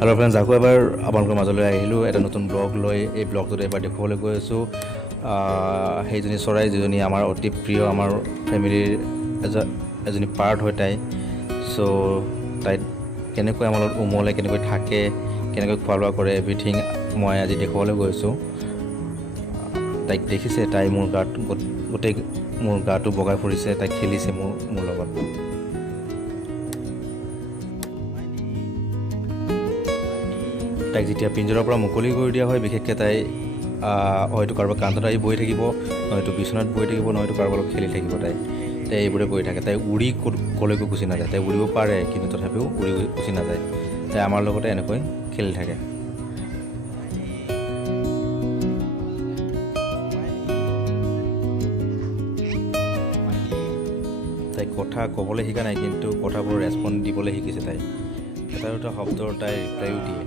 Hello' friends, আকৌ এবাৰ আপোনালোকৰ মাজলৈ আহিলোঁ এটা নতুন ব্লগ লৈ। এই ব্লগটোত এবাৰ দেখুৱাবলৈ গৈ আছোঁ সেইজনী চৰাই যিজনী আমাৰ অতি প্ৰিয়, আমাৰ ফেমিলিৰ এজনী পাৰ্ট হয় তাই। চ' তাই কেনেকৈ আমাৰ লগত উমলে, কেনেকৈ থাকে, কেনেকৈ খোৱা লোৱা কৰে, এভৰিথিং মই আজি দেখুৱাবলৈ গৈ আছোঁ। তাইক দেখিছে, তাই মোৰ গাত গোটেই মোৰ গাটো বগাই ফুৰিছে, তাই খেলিছে মোৰ লগত। তাইক যেতিয়া পিঞ্জৰাৰ পৰা মুকলি কৰি দিয়া হয়, বিশেষকৈ তাই হয়তো কাৰোবাৰ কান্ধত আহি বহি থাকিব, নহয়তো বিচনাত বহি থাকিব, নহয়তো কাৰোবাৰ লগত খেলি থাকিব। তাই এইবোৰে কৰি থাকে। তাই উৰি ক'লৈকো গুচি নাযায়। তাই উৰিব পাৰে, কিন্তু তথাপিও উৰি গুচি নাযায়। তাই আমাৰ লগতে এনেকৈ খেলি থাকে। তাই কথা ক'বলৈ শিকা নাই, কিন্তু কথাবোৰ ৰেচপণ্ড দিবলৈ শিকিছে। তাই এটা দুটা শব্দৰ তাই ৰিপ্লাইও দিয়ে।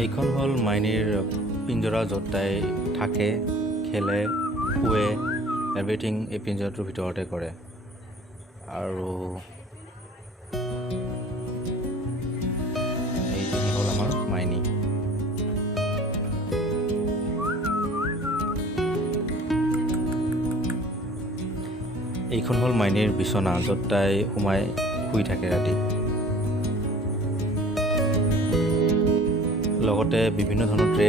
এইখন হ'ল মাইনীৰ পিঞ্জৰা, য'ত তাই থাকে, খেলে, শুৱে, এভৰিথিং এই পিঞ্জৰাটোৰ ভিতৰতে কৰে। আৰু এইজনী হ'ল আমাৰ মাইনী। এইখন হ'ল মাইনীৰ বিচনা, য'ত তাই সোমাই শুই থাকে ৰাতি। লগতে বিভিন্ন ধৰণৰ ট্ৰে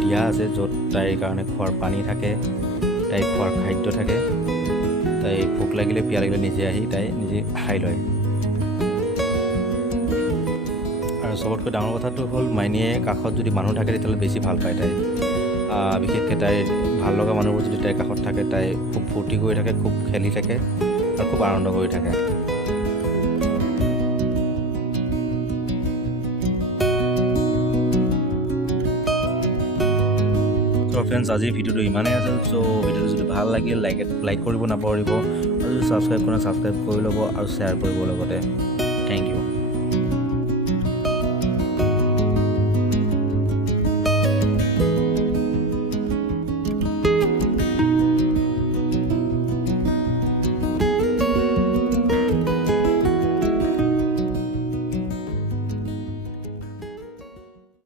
দিয়া আছে, য'ত তাইৰ কাৰণে খোৱাৰ পানী থাকে, তাইৰ খোৱাৰ খাদ্য থাকে। তাই ভোক লাগিলে, পিয়াহ লাগিলে নিজে আহি তাই নিজে খাই লয়। আৰু চবতকৈ ডাঙৰ কথাটো হ'ল, মাইনীয়ে কাষত যদি মানুহ থাকে তেতিয়াহ'লে বেছি ভাল পায় তাই। বিশেষকৈ তাইৰ ভাল লগা মানুহবোৰ যদি তাইৰ কাষত থাকে, তাই খুব ফূৰ্তি কৰি থাকে, খুব খেলি থাকে আৰু খুব আনন্দ কৰি থাকে। তো ফ্ৰেণ্ডছ আজিৰ ভিডিঅ'টো ইমানেই আছিল। চ' ভিডিঅ'টো যদি ভাল লাগিল লাইক কৰিব নাপাহৰিব, আৰু যদি ছাবস্ক্ৰাইব কৰা ছাবস্ক্ৰাইব কৰি ল'ব আৰু শ্বেয়াৰ কৰিব লগতে। Thank U.